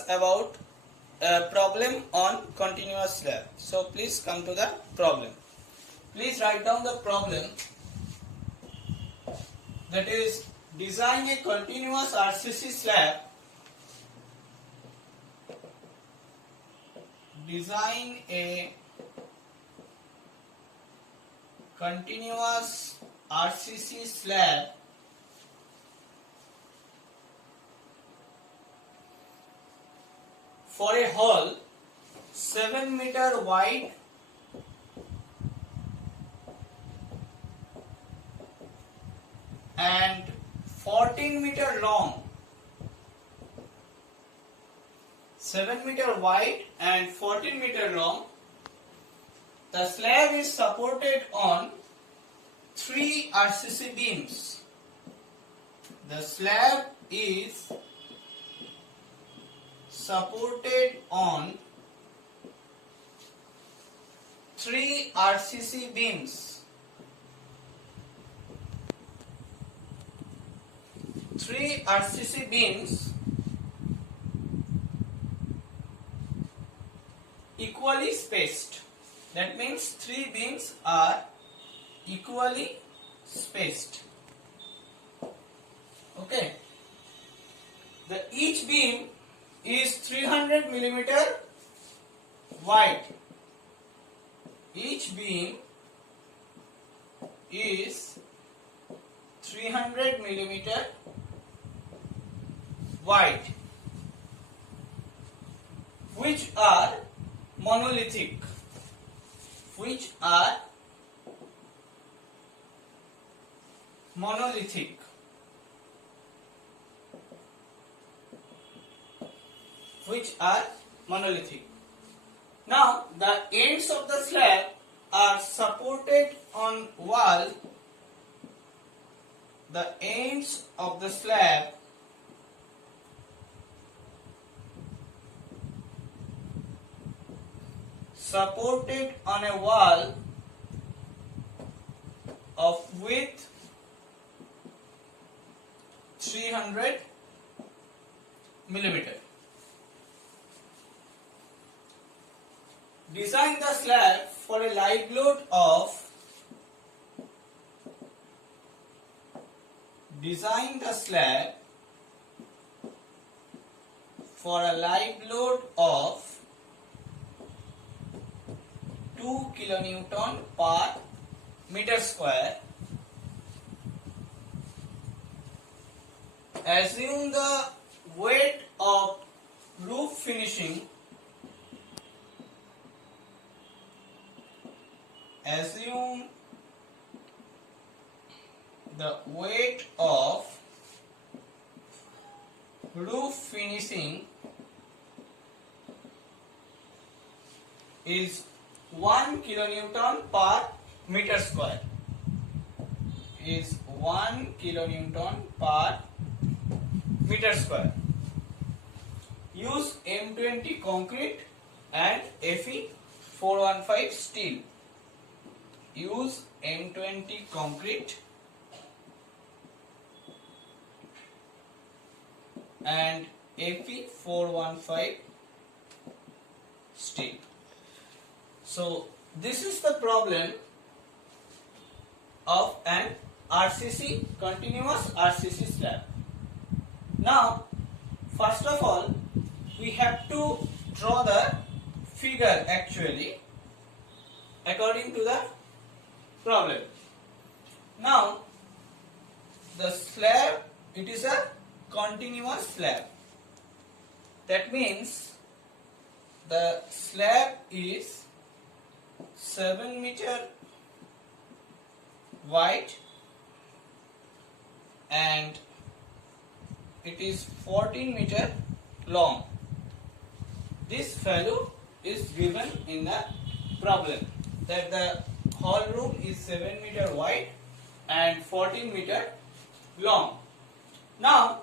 discuss about a problem on continuous slab. So please come to the problem. Please write down the problem, that is design a continuous RCC slab. Design a continuous RCC slab for a hall 7 meter wide and 14 meter long. 7 meter wide and 14 meter long. The slab is supported on 3 RCC beams. The slab is supported on 3 RCC beams. 3 RCC beams equally spaced. That means 3 beams are equally spaced. Okay. Each beam is 300 millimeter wide. Each beam is 300 millimeter wide, which are monolithic. Which are monolithic. Which are monolithic. Now the ends of the slab are supported on wall. The ends of the slab supported on a wall of width 300 millimeter. Design the slab for a live load of Design the slab for a live load of 2 kilonewton per meter square. Assume the weight of roof finishing. Assume the weight of roof finishing is 1 kilonewton per meter square. Is 1 kilonewton per meter square. Use M20 concrete and Fe 415 steel. Use M20 concrete and Fe 415 steel. So this is the problem of an RCC, continuous RCC slab. Now first of all we have to draw the figure actually according to the problem. Now the slab, it is a continuous slab. That means the slab is 7 meter wide and it is 14 meter long. This value is given in the problem, that the hall room is 7 meter wide and 14 meter long. Now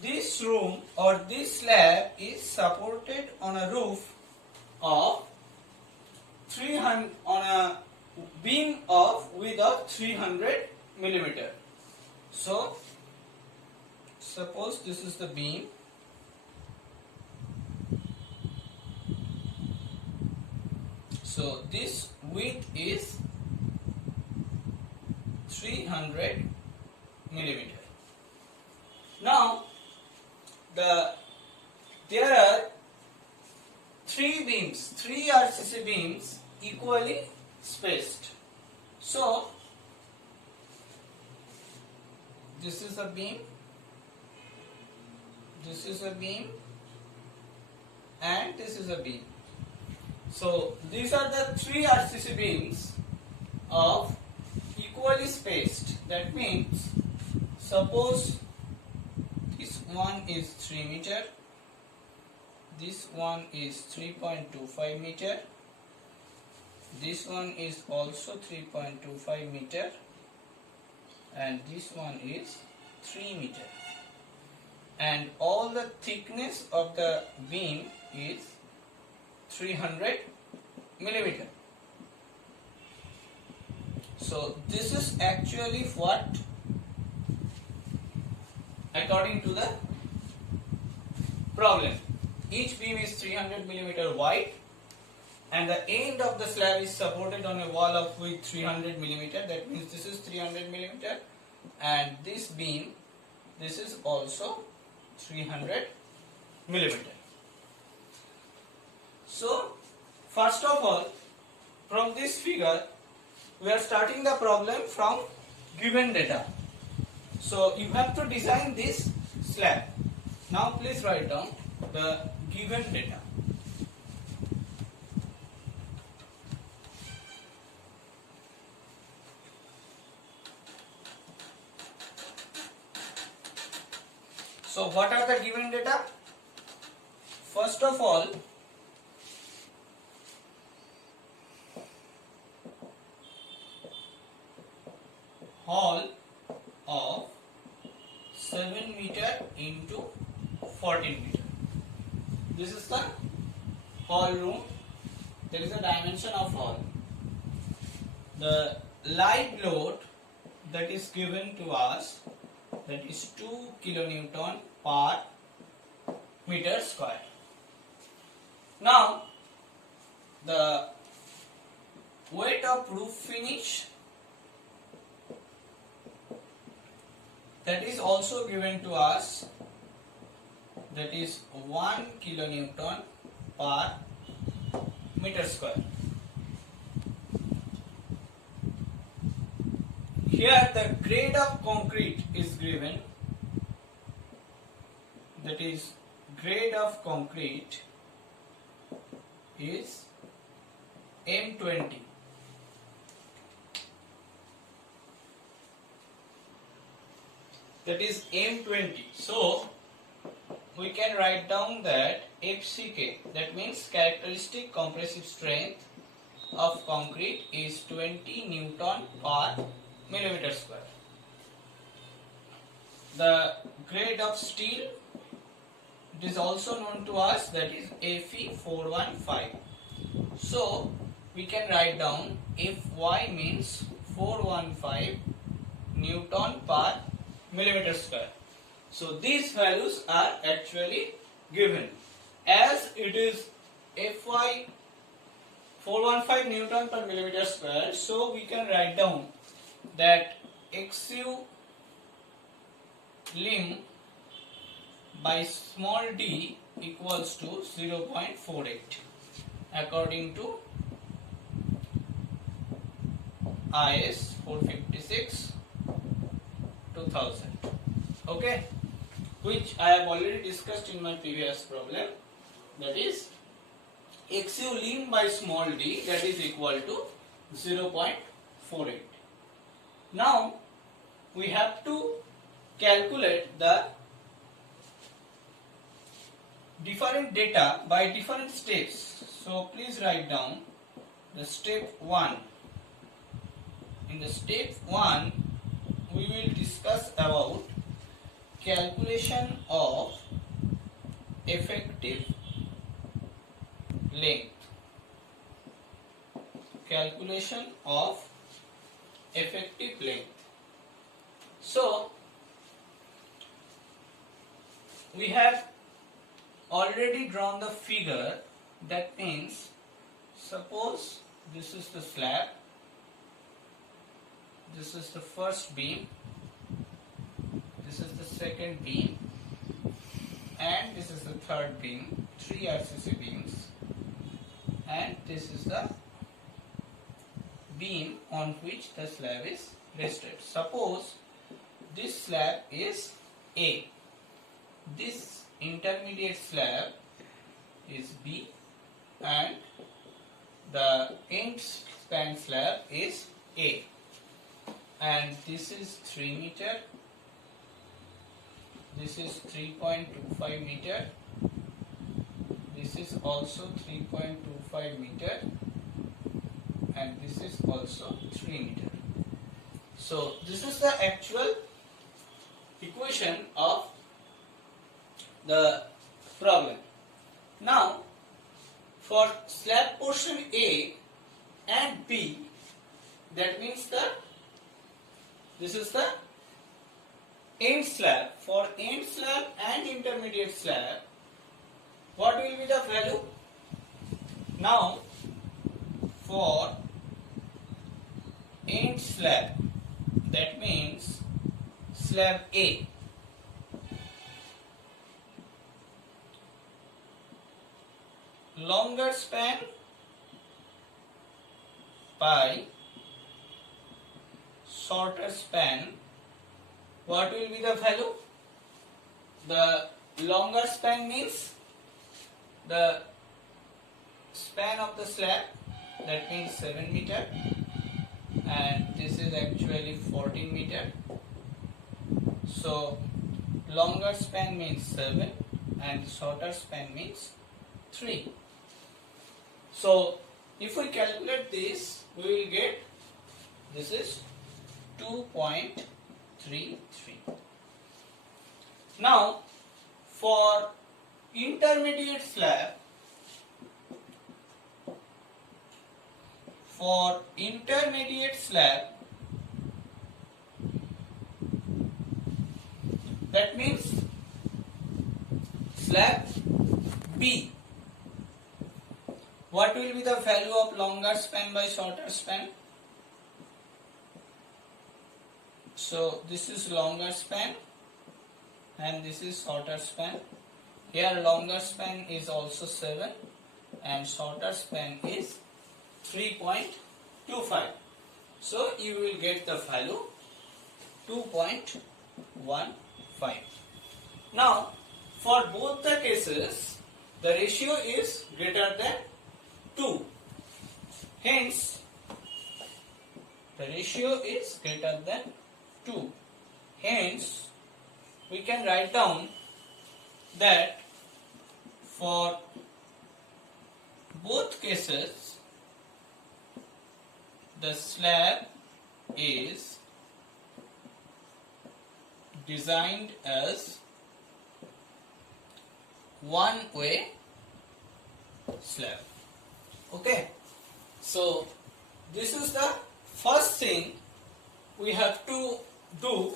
this room or this slab is supported on a roof of 300, on a beam of width of 300 millimeter. So suppose this is the beam So this width is 300 millimeter. Now there are three beams, three RCC beams equally spaced. So this is a beam, this is a beam, and this is a beam. So these are the three RCC beams of equally spaced. That means suppose this one is 3 meter, this one is 3.25 meter, this one is also 3.25 meter, and this one is 3 meter, and all the thickness of the beam is 300 millimeter. So this is actually what, according to the problem, each beam is 300 millimeter wide, and the end of the slab is supported on a wall of width 300 millimeter. That means this is 300 millimeter, and this beam, this is also 300 millimeter. So first of all, from this figure we are starting the problem from given data. So you have to design this slab. Now please write down the given data. So what are the given data? First of all, hall of 7 meter into 14 meter. This is the hall room. There is a dimension of hall. The live load that is given to us, that is 2 kilonewton per meter square. Now the weight of roof finish, that is also given to us, that is 1 kilonewton per meter square. Here the grade of concrete is given, that is grade of concrete is M20. That is M20. So we can write down that FCK, that means characteristic compressive strength of concrete, is 20 Newton per millimeter square. The grade of steel, it is also known to us, that is Fe415. So we can write down Fy means 415 Newton per millimeter square. So these values are actually given. As it is Fy 415 Newton per millimeter square, so we can write down that XU limb by small d equals to 0.48 according to IS 456 2000. Okay, which I have already discussed in my previous problem, that is XU limb by small d, that is equal to 0.48. Now we have to calculate the different data by different steps. So please write down the step 1. In the step 1 we will discuss about calculation of effective length. Calculation of effective length. So we have already drawn the figure. That means suppose This is the slab. This is the first beam. This is the second beam. And this is the third beam. 3 RCC beams. And this is the beam on which the slab is rested. Suppose this slab is A. This intermediate slab is B, and the end span slab is A. And this is 3 meter. This is 3.25 meter. This is also 3.25 meter. And this is also 3 meter. So this is the actual equation of the problem. Now for slab portion A and B, that means this is the end slab. For end slab and intermediate slab, what will be the value? Now for end slab, that means slab A, longer span by shorter span, what will be the value? The longer span means the span of the slab, that means 7 meter, and this is actually 14 meter. So longer span means 7 and shorter span means 3. So if we calculate this, we will get this is 2.33. Now for intermediate slab, that means slab B, what will be the value of longer span by shorter span? So this is longer span and this is shorter span. Here longer span is also 7 and shorter span is 3.25. So you will get the value 2.15. Now for both the cases, the ratio is greater than 2. Hence the ratio is greater than 2. Hence we can write down that for both cases the slab is designed as one-way slab. Okay, so this is the first thing we have to do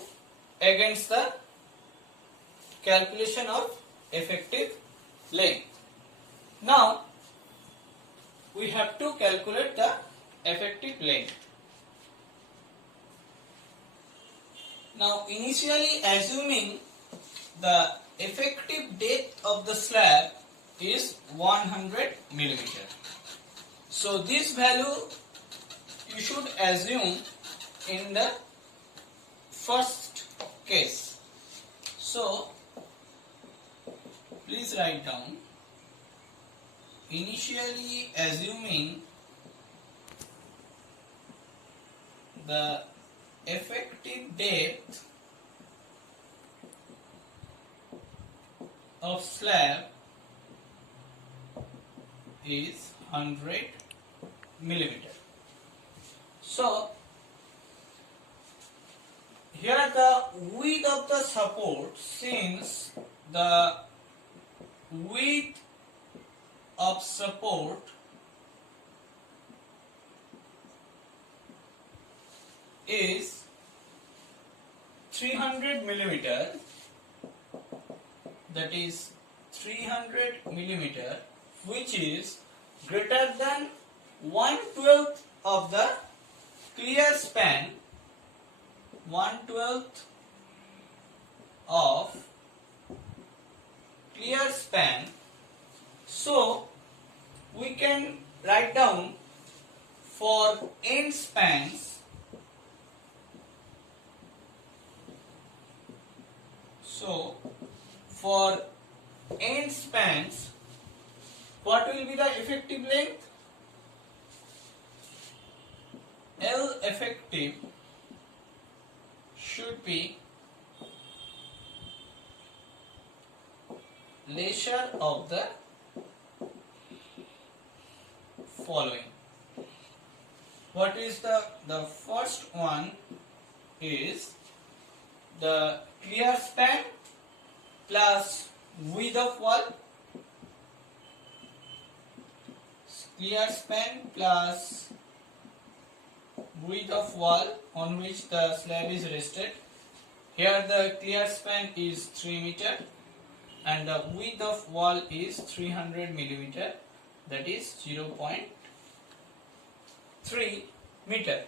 against the calculation of effective length. Now we have to calculate the effective length. Now initially assuming the effective depth of the slab is 100 millimeter. So this value you should assume in the first case. So please write down, initially assuming the effective depth of slab is 100 millimeter. So here the width of the support, since the width of support is 300 millimeter, that is 300 millimeter, which is greater than 1/12 of the clear span, 1/12 of clear span. So we can write down for end spans. So for end spans, what will be the effective length? L effective should be lesser of the following. What is the first one is the clear span plus width of wall. Clear span plus width of wall on which the slab is rested. Here the clear span is 3 meter and the width of wall is 300 millimeter, that is 0.3 meter.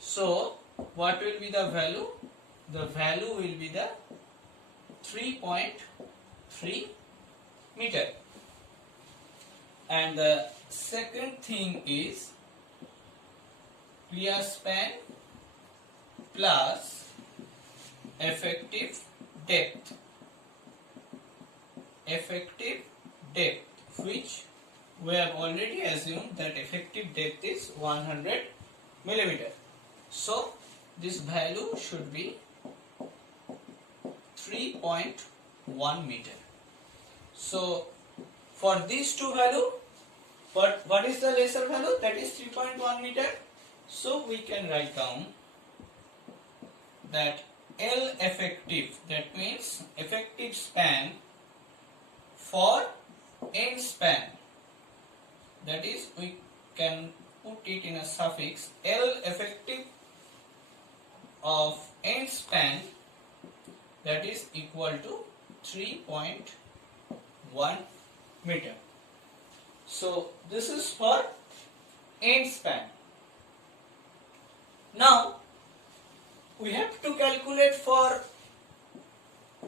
So what will be the value? The value will be the 3.3 meter. And the second thing is clear span plus effective depth. Effective depth, which we have already assumed that effective depth is 100 millimeter. So this value should be 3.1 meter. So for these two value, what is the lesser value? That is 3.1 meter. So we can write down that L effective, that means effective span for end span, that is we can put it in a suffix, L effective of end span, that is equal to 3.1 meter. So this is for end span. Now we have to calculate for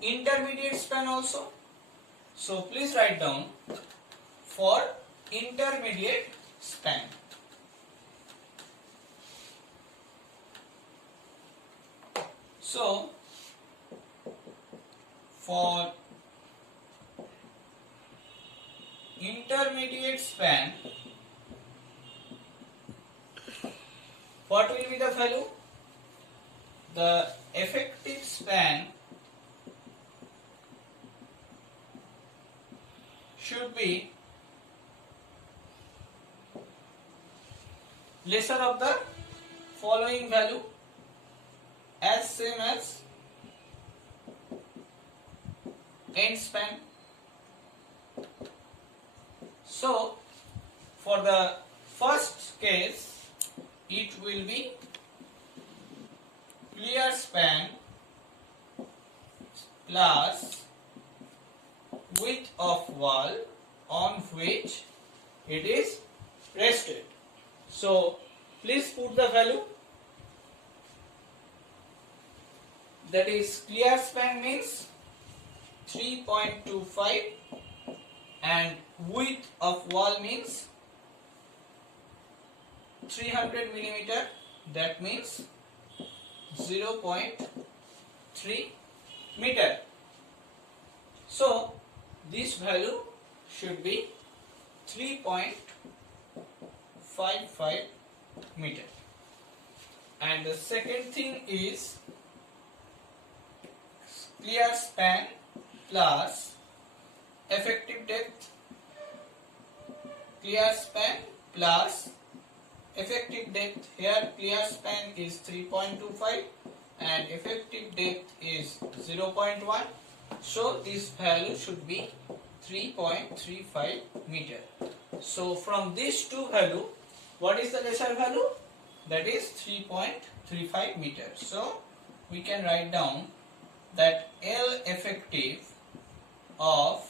intermediate span also. So please write down for intermediate span. So for intermediate span, what will be the value? The effective span should be lesser of the following value, as same as end span. So for the first case, it will be clear span plus width of wall on which it is rested. So please put the value. That is, clear span means 3.25 and width of wall means 300 millimeter, that means 0.3 meter. So this value should be 3.55 meter. And the second thing is clear span plus effective depth. Clear span plus effective depth. Here clear span is 3.25 and effective depth is 0.1. So this value should be 3.35 meter. So from these two value, what is the lesser value? That is 3.35 meter. So we can write down that L effective of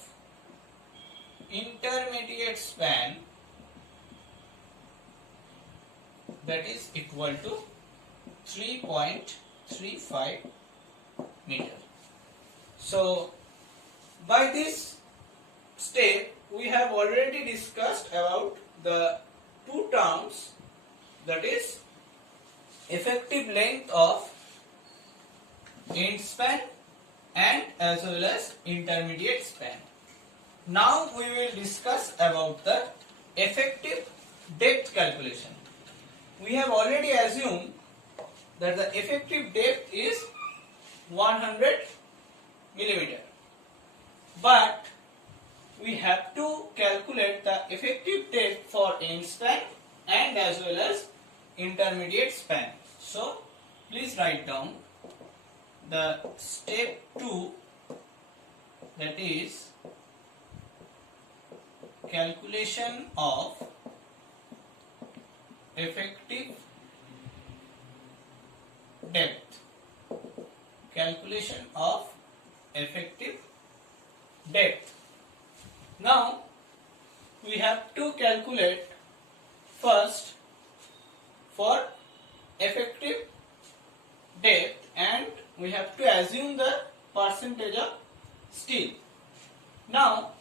intermediate span that is equal to 3.35 meter. So by this step we have already discussed about the two terms, that is effective length of end span and as well as intermediate span. Now we will discuss about the effective depth calculation. We have already assumed that the effective depth is 100 millimeter, but we have to calculate the effective depth for end span and as well as intermediate span. So please write down the step 2, that is calculation of effective depth. Calculation of effective depth. Now we have to calculate first for effective depth, and we have to assume the percentage of steel. Now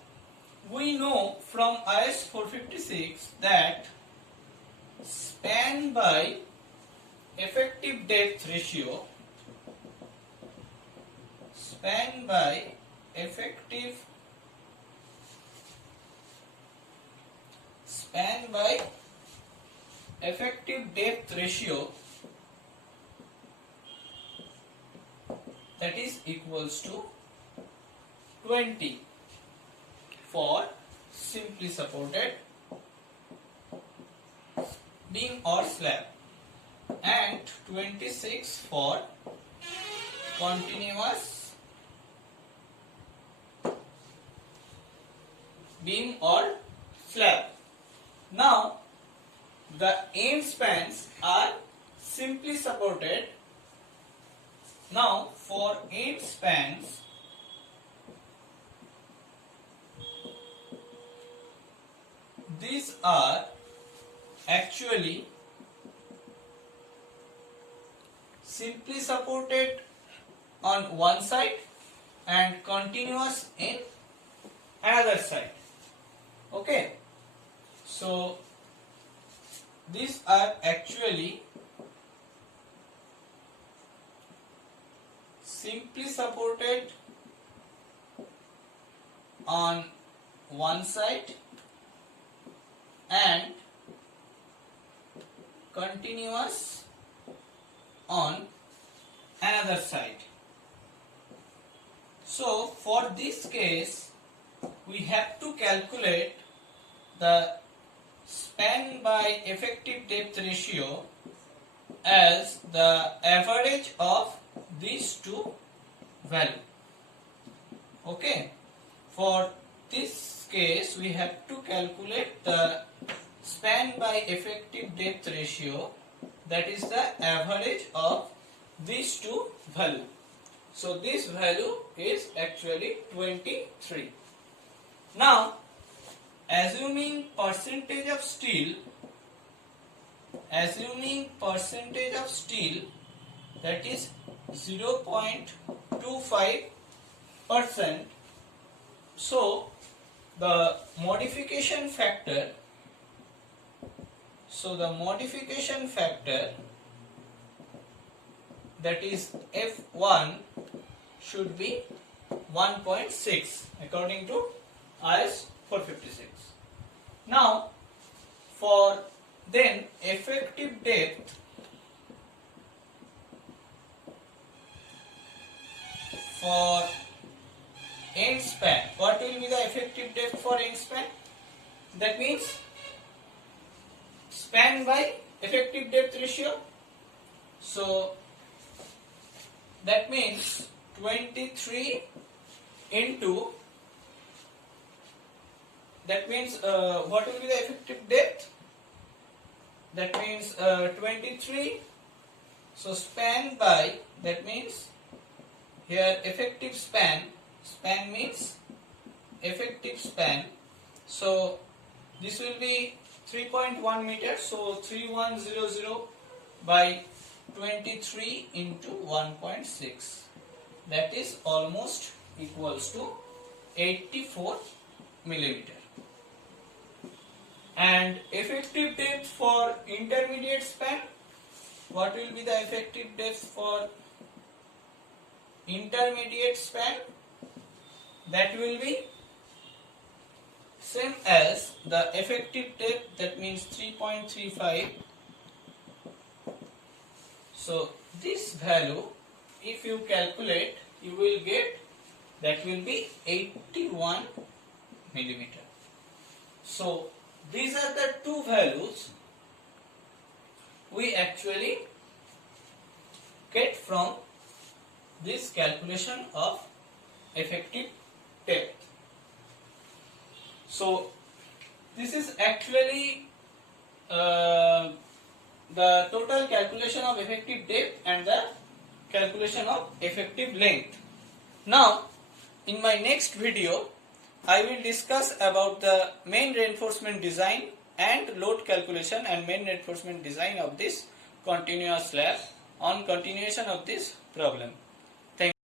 we know from IS 456 that span by effective depth ratio, span by effective depth ratio, that is equals to 20 for simply supported beam or slab and 26 for continuous beam or slab. Now the end spans are simply supported. Now for end spans, these are actually simply supported on one side and continuous in another side. Okay, so these are actually simply supported on one side and continuous on another side. So for this case we have to calculate the span by effective depth ratio as the average of these two values. Okay, for this case we have to calculate the span by effective depth ratio, that is the average of these two values. So this value is actually 23. Now assuming percentage of steel, that is 0.25%, so the modification factor, that is F1 should be 1.6 according to IS 456. Now for then effective depth for end span, what will be the effective depth for end span? That means span by effective depth ratio. So that means 23 into, that means what will be the effective depth? That means 23. So span by, that means here effective span means effective span. So this will be 3.1 meter, so 3100 by 23 into 1.6, that is almost equals to 84 millimeter. And effective depth for intermediate span, what will be the effective depth for intermediate span? That will be same as the effective depth, that means 3.35. So this value, if you calculate, you will get, that will be 81 millimeter. So these are the two values we actually get from this calculation of effective depth. So this is actually the total calculation of effective depth and the calculation of effective length. Now in my next video I will discuss about the main reinforcement design and load calculation and main reinforcement design of this continuous slab on continuation of this problem.